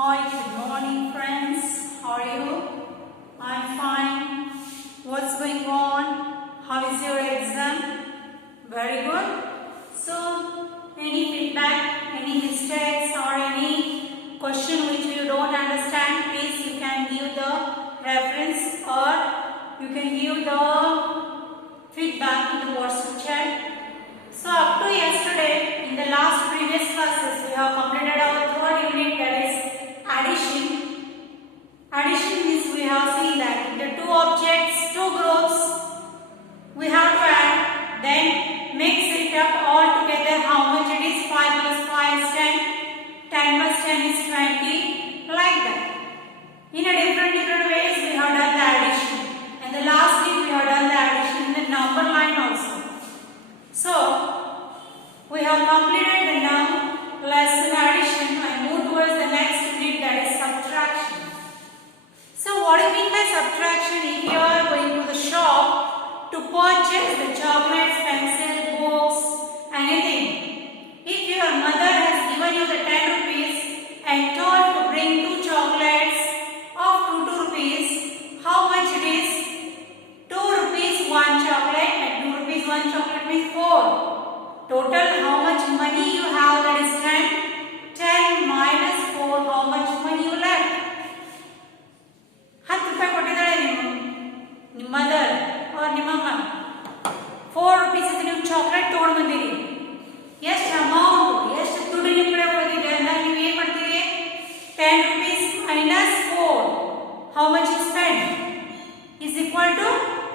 Hi, good morning friends. How are you? I'm fine. What's going on? How is your exam? Very good. So, any feedback, any mistakes or any question which you don't understand, please you can give the reference or you can give the feedback in the WhatsApp chat. So up to yesterday, in the last previous classes, we have completed our third unit, that is addition. Addition means we have seen that the two objects, two groups, we have to add, then mix it up all together. How much it is? 5 plus 5 is 10, 10 plus 10 is 20, like that. In a different ways we have done the addition, and the last week we have done the addition in the number line also. So, we have completed the lesson addition and move towards the next unit, that is subtraction. So, what do you mean by subtraction? If you are going to the shop to purchase the chocolates, pencil, books, anything. If your mother has given you the 10 rupees and told to bring 2 chocolates of 2 rupees, how much it is? 2 rupees 1 chocolate and 2 rupees 1 chocolate means 4. Total how much money you have, that is 10. 10 minus 4, how much money you left? 10 ರೂಪಾಯಿ ಕೊಟ್ಟಿದ್ದಾಳೆ ನಿಮ್ಮ mother or ನಿಮ್ಮಮ್ಮ. 4 rupees ನೀವು chocolate ತಗೊಂಡು ಬಂದಿರಿ. ಎಷ್ಟು amount, ಎಷ್ಟು ದುಡ್ಡು ನಿಮ್ಮ ಕಡೆ ಉಳಿದಿದೆ ಅಂತ ನೀವು ಏನು ಮಾಡ್ತೀರಿ? 10 rupees minus 4, how much you spend is equal to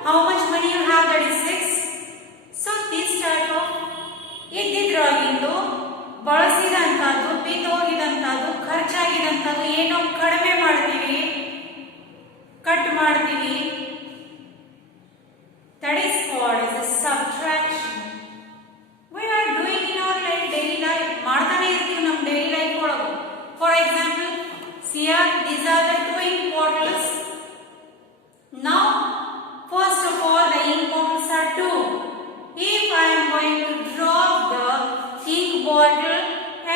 how much money you have, that is 6. So this type of ಇದ್ದಿದ್ರೊಳಗಿಂದು ಬಳಸಿದಂಥದ್ದು, ಬಿದ್ದೋಗಿದಂಥದ್ದು, ಖರ್ಚಾಗಿದಂಥದ್ದು ಏನೋ ಕಡಿಮೆ ಮಾಡ್ತೀವಿ, ಕಟ್ ಮಾಡ್ತೀವಿ. That is called as a subtraction. We are doing in our daily life. ಮಾಡ್ತಾನೆ ಇರ್ತೀವಿ ನಮ್ಮ daily life ಒಳಗೆ. For example, see here, these are the 2 ink bottles. Now, first of all, the ink bottles are 2. If I am going to drop the ink bottle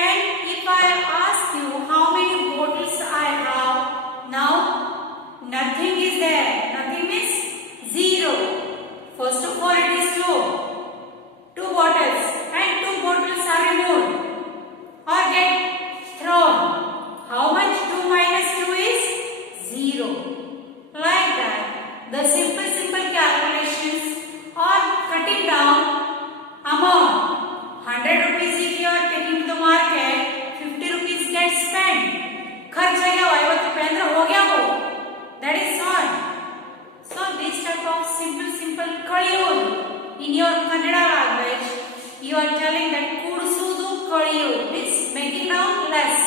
and if I ask you how many bottles I have, now nothing is there. Nothing means 0. First of all, it is 2. 2 bottles and 2 bottles are removed or get thrown. How much? 2 minus 2 is 0. Like that, the simple calculations or cutting down amount. 100 rupees if you are taking to the market, 50 rupees gets spent. ಖರ್ಚು ಆಗ್ಯಾವ 50 ರೂಪಾಯಿ ಅಂದ್ರೆ ಹೋಗ್ಯಾವು. That is all. So this type of simple ಕಳಿಯೋದು. In your Kannada language, you are telling that ಕೂಡಿಸುವುದು ಕಳಿಯೋದು means making down less.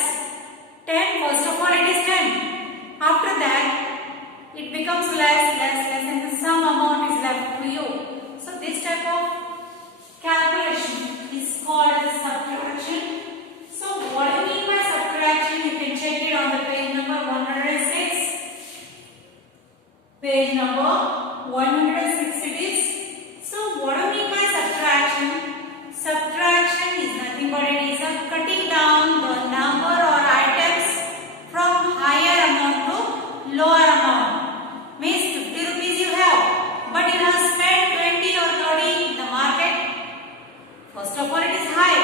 10, first of all it is 10. After that, it becomes less and some amount is left to you. So this type of calculation is called as subtraction. So what do you mean by subtraction? You can check it on the page number 106. Page number 106 it is. So what do you mean by subtraction? Subtraction is nothing but it is a cutting down the number or items from higher amount to lower amount. Means 50 rupees you have, but you have spent 20 or 30 in the market. First of all, it is high.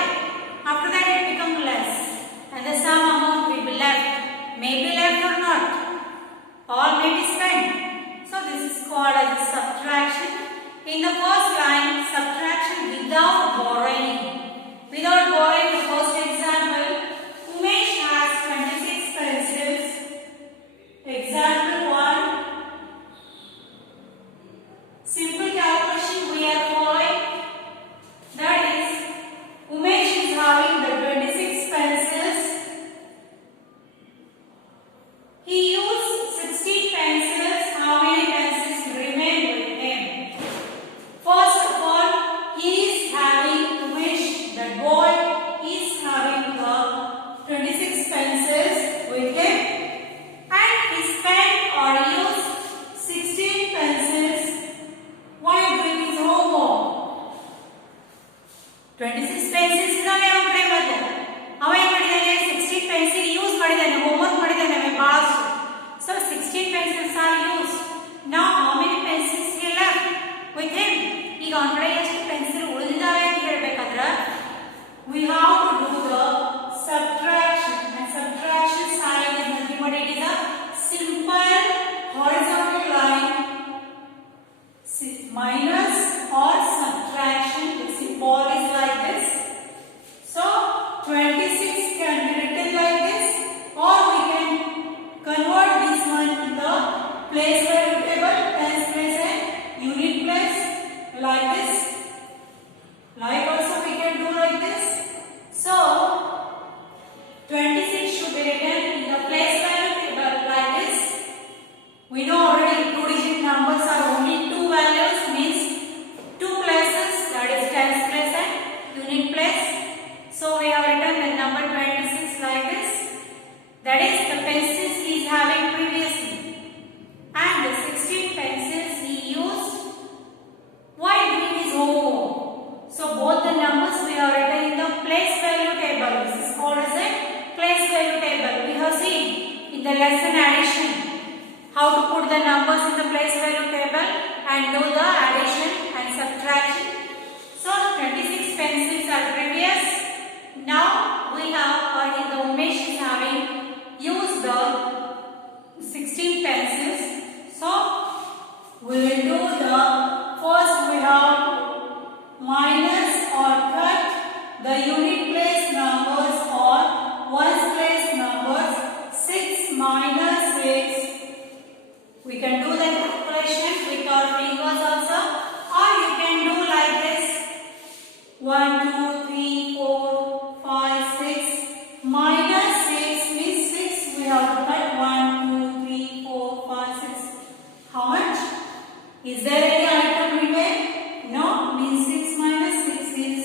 the lesson addition. How to put the numbers in the place value table and do the addition and subtraction. So 26 pencils are previous. Now we have the Umesh is having used the 16 pencils. So we will do the first we have minus or cut the unit place numbers or ones place numbers. 6 minus 6. We can do the calculation with our fingers also, or you can do like this. 1, 2, 3, 4, 5, 6. Minus 6 means 6. We have to cut 1, 2, 3, 4, 5, 6. How much? Is there any item remain? No. Means 6 minus 6 is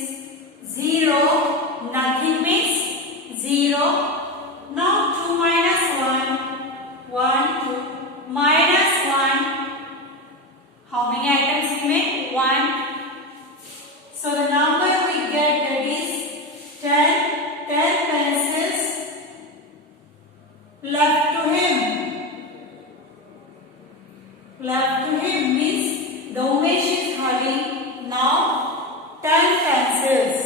0. Nothing means 0. Now 2 minus 1. 1, 2. Minus 1. How many items remain? 1. So the number we get, that is 10. 10 pencils left to him. Left to him means the Umesh is having now 10 pencils.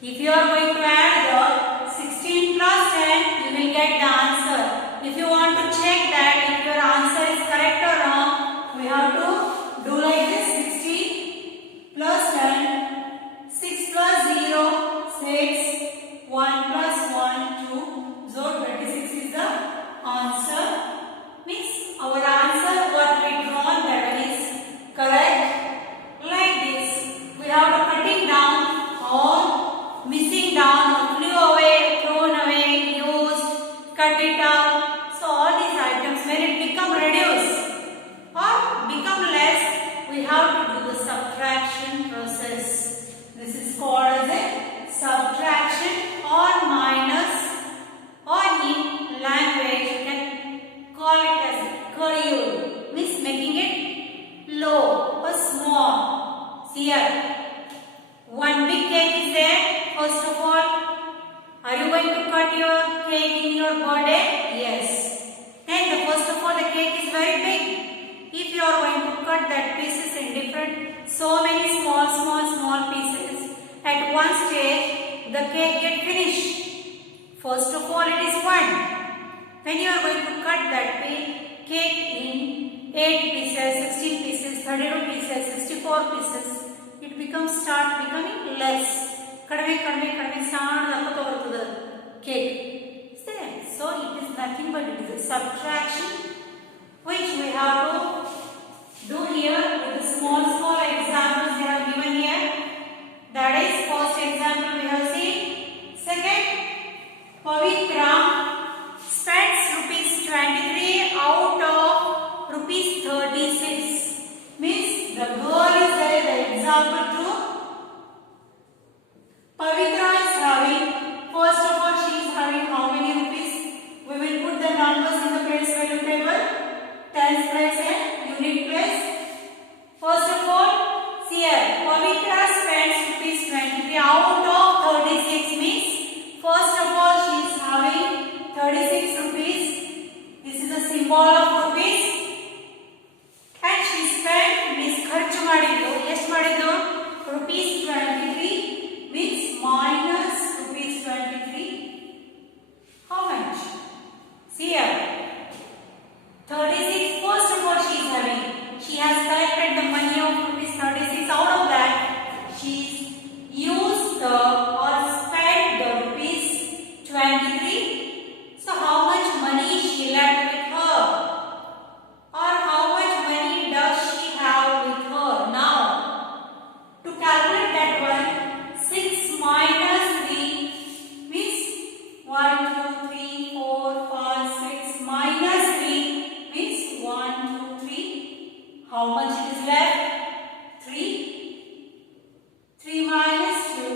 If you are going to add the 16 plus 10, you will get the answer. If you want to check that if your answer is correct or wrong, we have to do like this. 16 plus 10, 6 plus 0, 6, 1 plus 1, 2. So 26 is the answer. Means our answer what we drawn that is correct. Like this. We have to cutting down or missing down or flew away, thrown away, used, cut it out. So all these items when it become reduced or become less, we have to do the subtraction process. This is called as a subtraction or minus, or in language you can call it as curule, means making it low or small. See here, one big cake is there. First of all, are you going to cut your cake in your birthday? Yes. Then first of all the cake is very big. If you are going to cut that pieces in different, so many small pieces, at one stage the cake get finished. First of all it is 1. When you are going to cut that cake in 8 pieces, 16 pieces, 32 pieces, 64 pieces, it becomes start becoming less. Kadame sound the cake. Is there? So it is nothing but it is a subtraction which we have to do here with the small examples they have given here. That is first example we have seen. Second, Pavitra spends rupees 23 out of rupees 36. Means the girl is there, the example 2. Pavitra is having, first of all she is having how many rupees? We will put the numbers in the place value table. Tens place and unit place. First of all, see here, Pavitra spends rupees 23 out of 36 means, first of all she is having 36 rupees. This is the symbol of rupees. And she spent means kharchu madidlu. Yes madidlu? Rupees 23 means minus rupees 23. How much? See here. 36. First of all she is having. She has collected the money of rupees 36. Out of that, she used or spent the rupees 23. So how much money she left with her? Or how much money does she have with her now? To calculate that one, 6 minus 3 means 1, 2, 3, 4, 5, 6 minus 3 means 1, 2, 3. How much it is left? 3. 3 minus 2.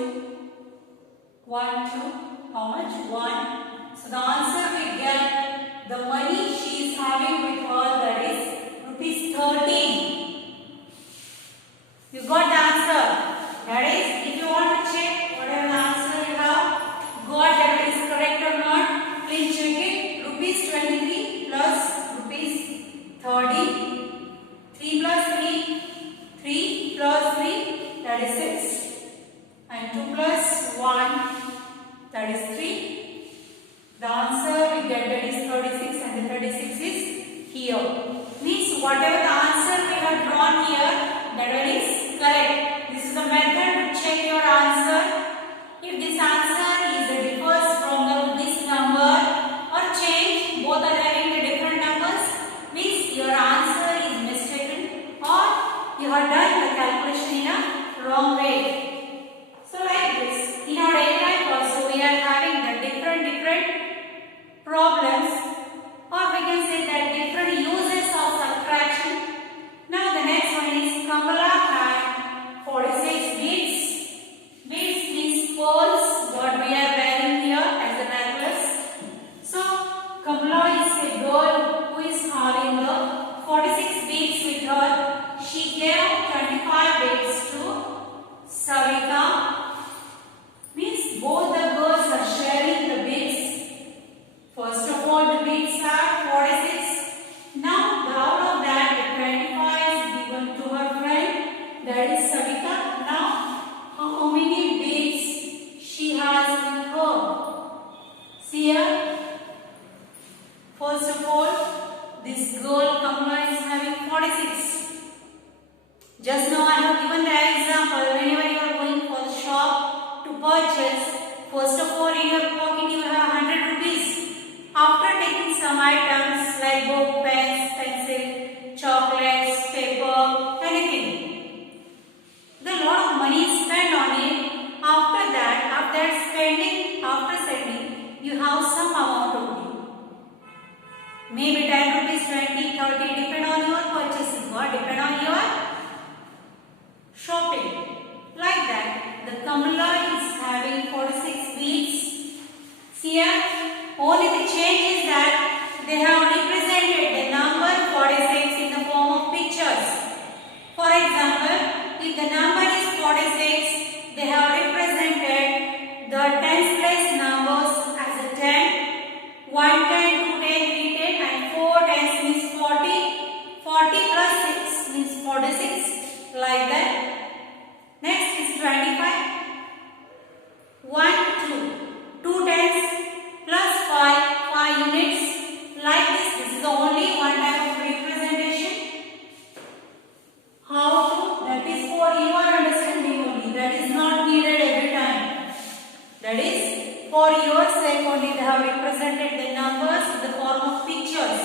1, 2. How much? 1. So the answer we get, the money she is having with her, that is rupees 13. You got the answer. That is, if you want to check whatever the answer you have got, that is correct or not, please check it. Rupees The answer we get, that is 36, and the 36 is here. Means whatever the answer we have drawn here, that one is correct. This is the method to check your answer. If this answer is differs from this number or change, both are having the different numbers, means your answer is mistaken or you have done the calculation in a wrong way. So like this, in our daily life also we are having the different problems, or we can say that different uses of subtraction. Now the next one is Kamala had 46 beads. Beads means pearls, what we are wearing here as a necklace. So Kamala is a girl who is having the 46 beads with her. She gave 25 beads to Savita. Means both the girls are sharing the beads. First of all, the beads are 46. Now, out of that, the 25 is given to her friend, that is Savita. Now, how many beads she has with her? See here. First of all, this girl Kamala is having 46. Just now I have given the example. Whenever you are going for the shop to purchase, first of all in your pocket you have 100 rupees. After taking some items like book, pens, pencil, chocolates, paper, anything, the lot of money is spent on it. After that, after spending, you have some amount only. Maybe 10 rupees, 20, 30, depend on your purchasing or depend on your shopping. Like that, the Kamala is having 46 beads. See here, only the change is that they have represented the number 46 in the form of pictures. For example, if the number is 46, they have represented the tens place numbers as a 10, 1 10, 2 10, 3 10, and 4 tens means 40. 40 plus 6 means 46. Like that. Next is 25. 1, 2. 2 tens plus 5 units. Like this. This is the only one type of representation. How to? That is for your understanding only. That is not needed every time. That is for your sake only. They have represented the numbers in the form of pictures.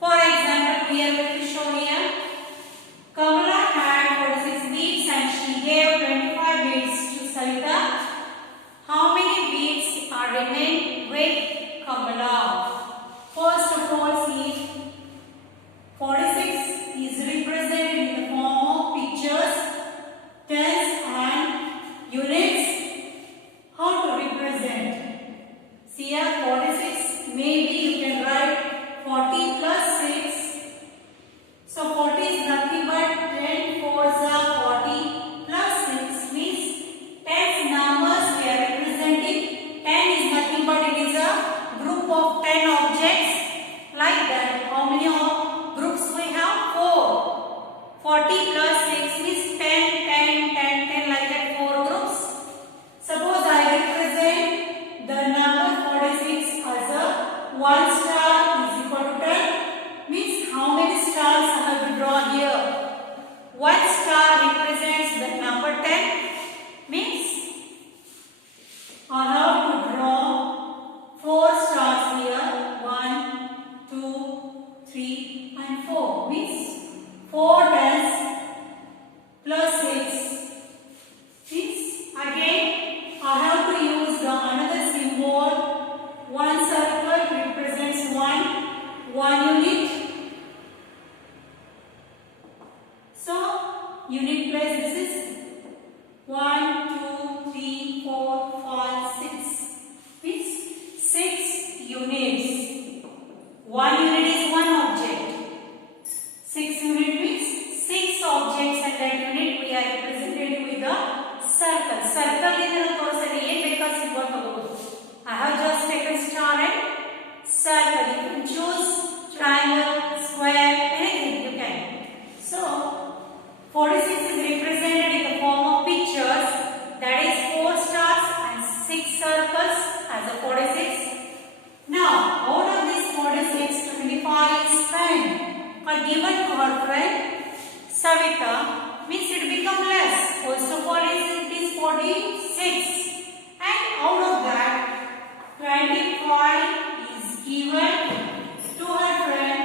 For example, we are going to show here. Kamala had 46 beads and she gave 25 beads to Savita. How many beads are remained with Kamala? First of all, see, 46 is represented in the form of pictures, tens and units. How to represent? See here, 46, maybe you can write 40 plus 6. So 40 is nothing but 10 4s are 40 plus 6 means 10 numbers we are representing. 10 is nothing but it is a group of 10 objects. Like that, how many groups we have? 4. 40 plus 6 means 10, 10, 10, 10, like that 4 groups. Suppose I represent the number 46 as a 1 star is equal to 10. Means how many stars I have to draw here? 1 star represents the number 10. Means I have to draw 4 stars here. 1, 2, 3 and 4. Means 4 tens plus 6. Means again I have to use the another symbol. 1 circle represents 1 unit. So unit place, this is 1, 2, 3, 4, 5, 6. Means 6 units. 1 unit is 1 object. 6 unit means 6 objects, and that unit we are represented with the circle. Circle in the course of I have just taken star and circle. You can choose triangle, square, anything you can. So 46 is represented in the form of pictures, that is 4 stars and 6 circles as a 46. 25 is given to her friend.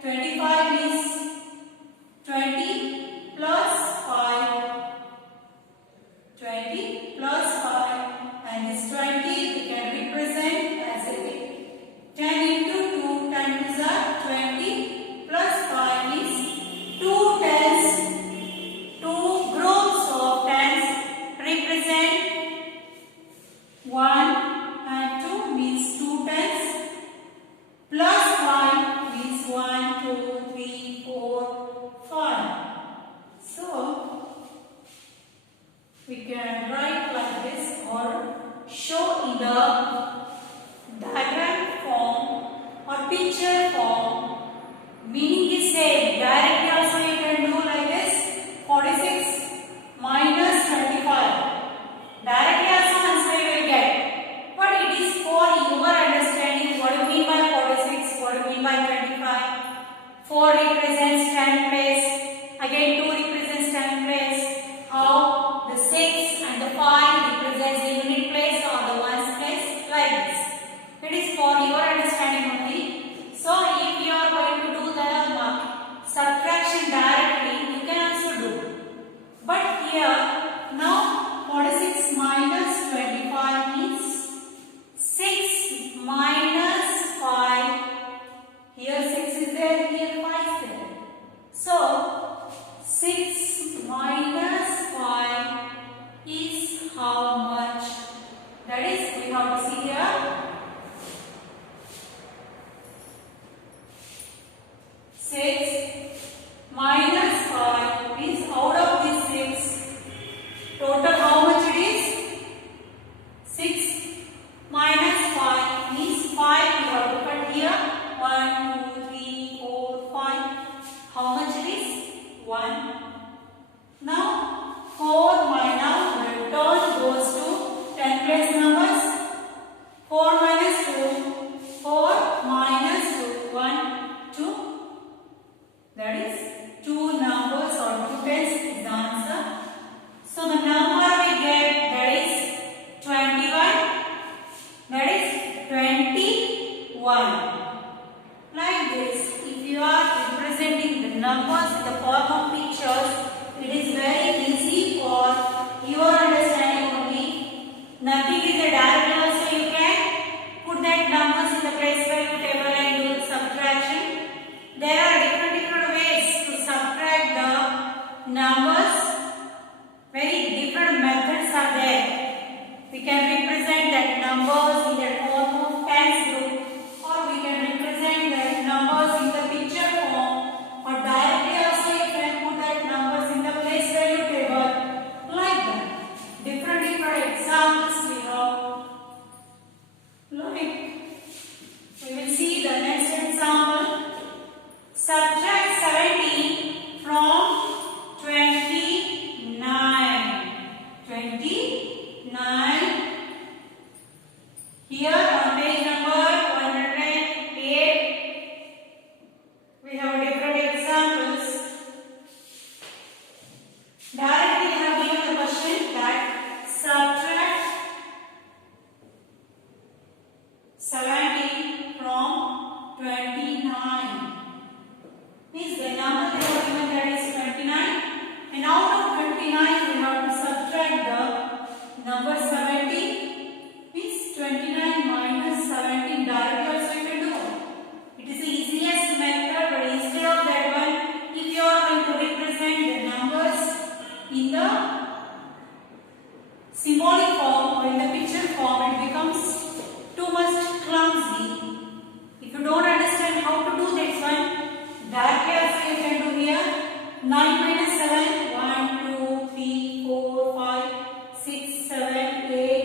25 is 20 plus 5. 20 plus 5, and this 20 we can represent as a 10 into 2. 10 is a 20 plus 5 is 2 tens. 2 groups of tens represent 1 and 2 means 2 tens, plus 5 means 1, 2, 3, 4, 5. So we can write like this or show in the diagram form or picture form. Meaning is same. Directly also you can do like this. 46 minus 25. Directly also answer you will get. But it is for your understanding. What do you mean by 46? What do you mean by 25? 4 represents 10 place. Again 2 represents 10 place. How? The 6 and the 5 represents the unit place or the ones place, like this. It is for your understanding only. So if you are going to do the subtraction directly, you can also do. But here now 46 minus 25 means 6 minus 5. Here 6 is there, here 5 is there. So 6 minus 5 is how much? That is, we have to see here. 6 minus 5 means out of this 6, total how much it is? 6 minus 5 means 5 we have to put here. 1, 2, 3, 4, 5. How much it is? 1. Now 4 minus return goes to 10 place numbers. 4 minus 2. 4 minus 2. 1, 2. That is 2 numbers or 2 tens is the answer. So the number we get, that is 21. That is 21. Like this, if you are representing the numbers in the form of pictures, it is very easy for your understanding only. Nothing is a direct also you can put that numbers in the place value table and do subtraction. There are different ways to subtract the numbers. Very different methods are there. We can represent that numbers in the form of tens group, or we can represent that numbers in the picture form, or directly also you can put that numbers in the place value table, like that. Different examples we have. Like, we will see the next example. Subtract 17 from 29. 29. Here on page number 108, we have different examples. Directly we have given the question that subtract 17 from 29. Means the number they have given, that is 29, and out of 29 we have to subtract the number 17. Means 29 minus 17. Directly also you can do. It is the easiest method, but instead of that one, if you are going to represent the numbers in the symbolic form or in the picture form, it becomes too much clumsy. If you don't understand how to do this one, directly also you can do here. 9 minus 7, 1, 2, 3, 4, 5, 6, 7, 8,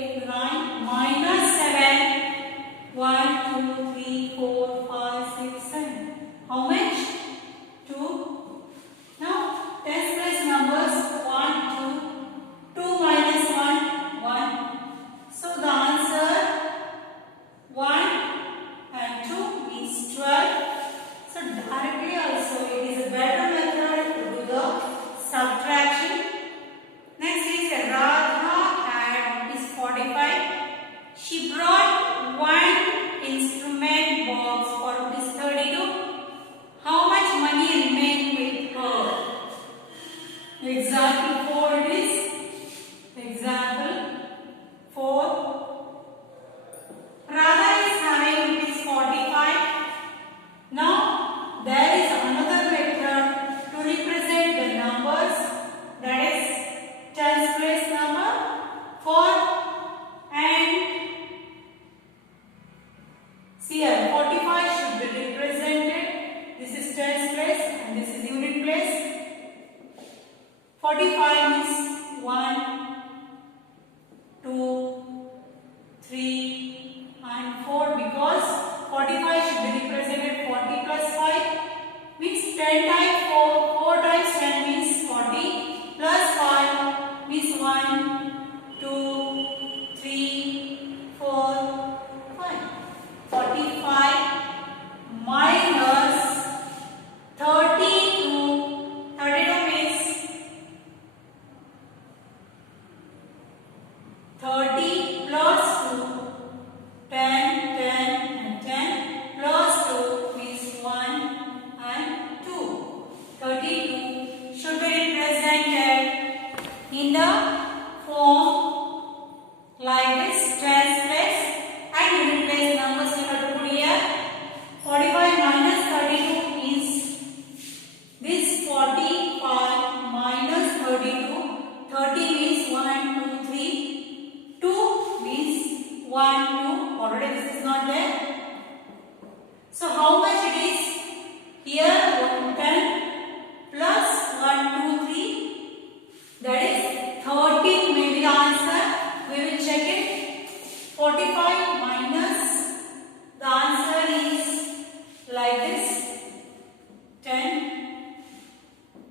45 means 1, 2, 3 and 4 because 45 should be represented 40 plus 5 means 10 times 4, 4 times 10 means 40 plus 5 means 1, 2, 3, 4, 5. 45 minus 32, 32 means 30 plus 2, 10, 10 and 10 plus 2 means 1 and 2. 32 should be represented in the form like this, tens place and unit place numbers you have to put here. 45 minus 32 is this 45 minus 32. 30 means 1, 2, 3. 2 means 1, 2. Already this is not there. So how much it is? Here 10 plus 1, 2, 3. That is 13 may be the answer. We will check it. 45 minus the answer is like this. 10,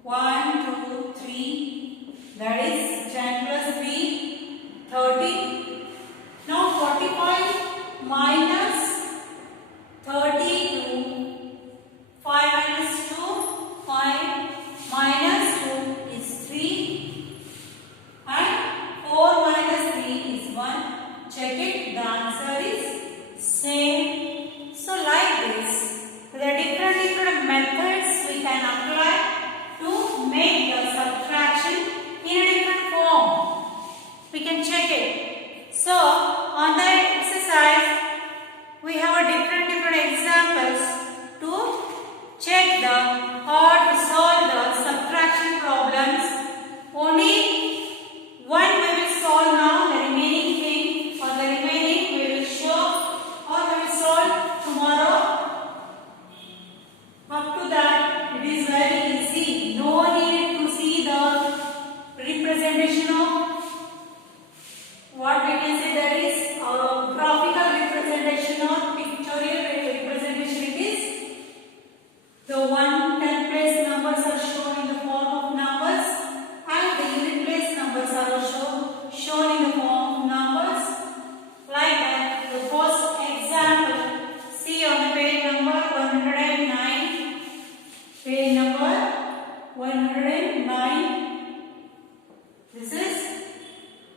1, 2, 3. That is 10 plus 3, 30. Now 45 minus 32. 5 minus 2, 5 minus 2 is 3 and 4 minus 3 is 1. Check it, the answer is same. So like this, there are different methods we can apply to make the subtraction in a different form. We can check it. So on the exercise, we have a different examples to check or to solve the subtraction problems. Only one we will solve now. The remaining thing or the remaining we will show or we will solve tomorrow. Up to that, it is very easy. No need to see the representation of what we can say, that is graphical representation or pictorial representation. It is the 1 10 place numbers are shown in the form of numbers and the unit place numbers are also shown in the form of numbers. Like that, the first example, see on the page number 109. Page number 109. This is,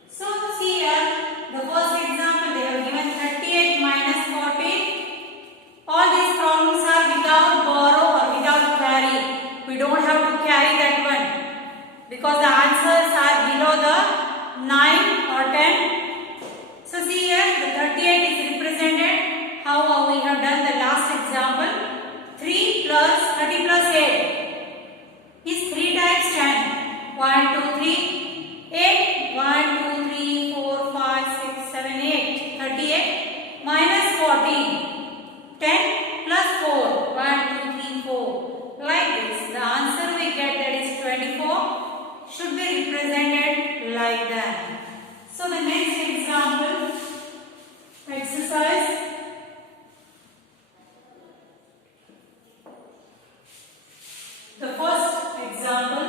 so see here, the first example they have given 38 minus 14. All these problems are without borrow or without carry. We don't have to carry that one because the answers are below the 9 or 10. So see here, the 38 is represented how we have done the last example. 3 plus 30 plus 8 is 3 times 10. 1, 2, 3. 8, 1, 2, 3, 4, 5, 6, 7, 8. 38 minus 14. 10 plus 4. 1, 2, 3, 4. Like this. The answer we get, that is 24, should be represented like that. So the next example, exercise. The first example,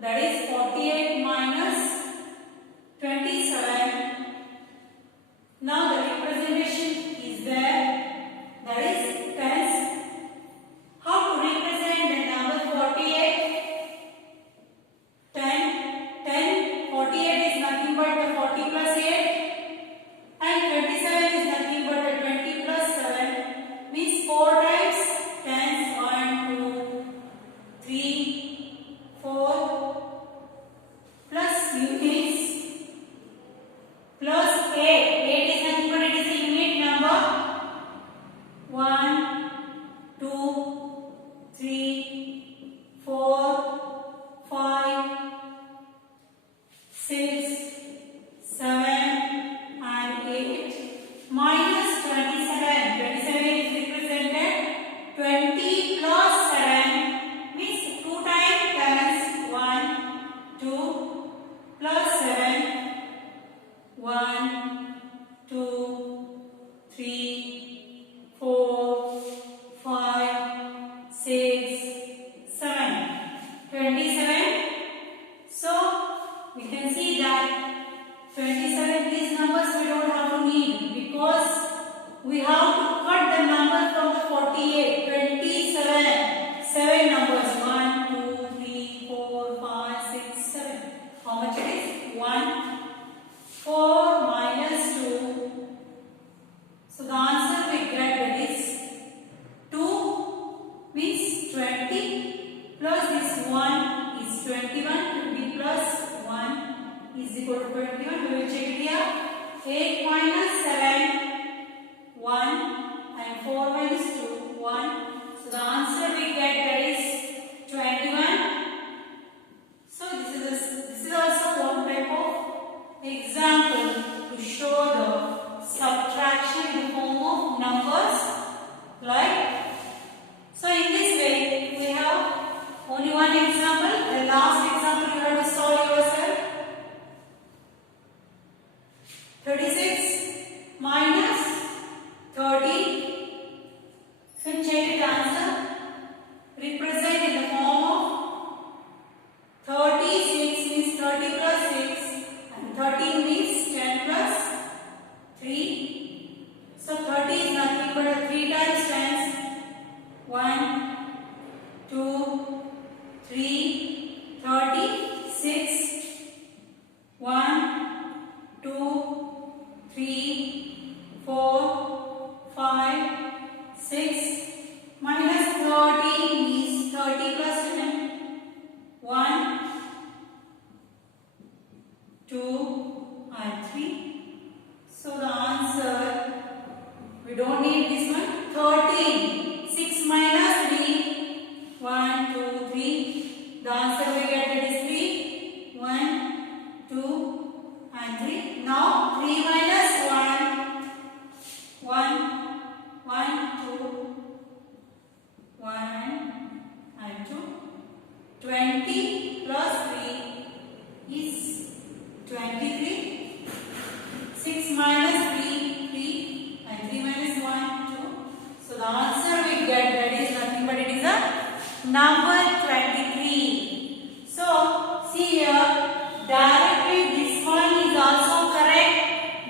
that is 48 minus 27. Now the representation is there, that is tens. How to represent the number 48? 10, 48 is nothing but the 40 plus 8. 8 minus 7, 1, and 4 minus 2, 1. So the answer we get, that is 21. So this is also one type of example to show the subtraction in the form of numbers, right? So in this way we have only one example. The last example you have to solve yourself. 36 minus 30. So check the answer. Represent in the form of 36 means 30 plus 6 and 13 means 10 plus 3. So 30 is nothing but a 3 times 10. 1, 2, 3, 36. 1, 2, 3, 4, 5, 6. Minus 30 means 30 plus 10. 1, 2, and 3. So the answer, we don't need this one. 13. 6 minus 3. 1, 2, 3. The answer we get, that is 3. 1, 2, and 3. Now 3 minus 1. 1, 2, 1 and 2. 20 plus 3 is 23. 6 minus 3, 3, and 3 minus 1, 2. So the answer we get, that is nothing but it is a number 23. So see here, directly this one is also correct.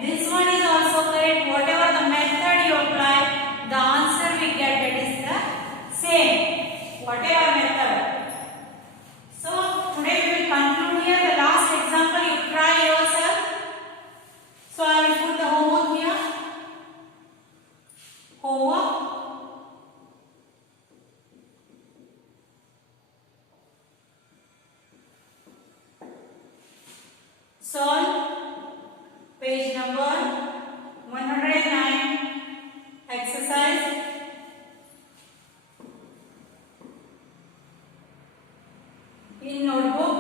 This one is also correct. Whatever the method you apply, the answer we get, that is the same. Whatever method. So today we will conclude here. The last example you try yourself. So I will put the homework here. Homework. Solve page number 109. Exercise. In notebook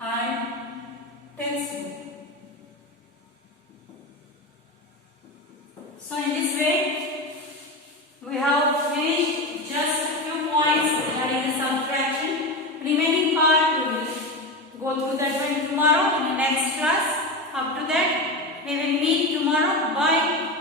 and textbook. So in this way we have finished just a few points regarding the subtraction. Remaining part we will go through that one tomorrow in the next class. Up to that we will meet tomorrow. Bye.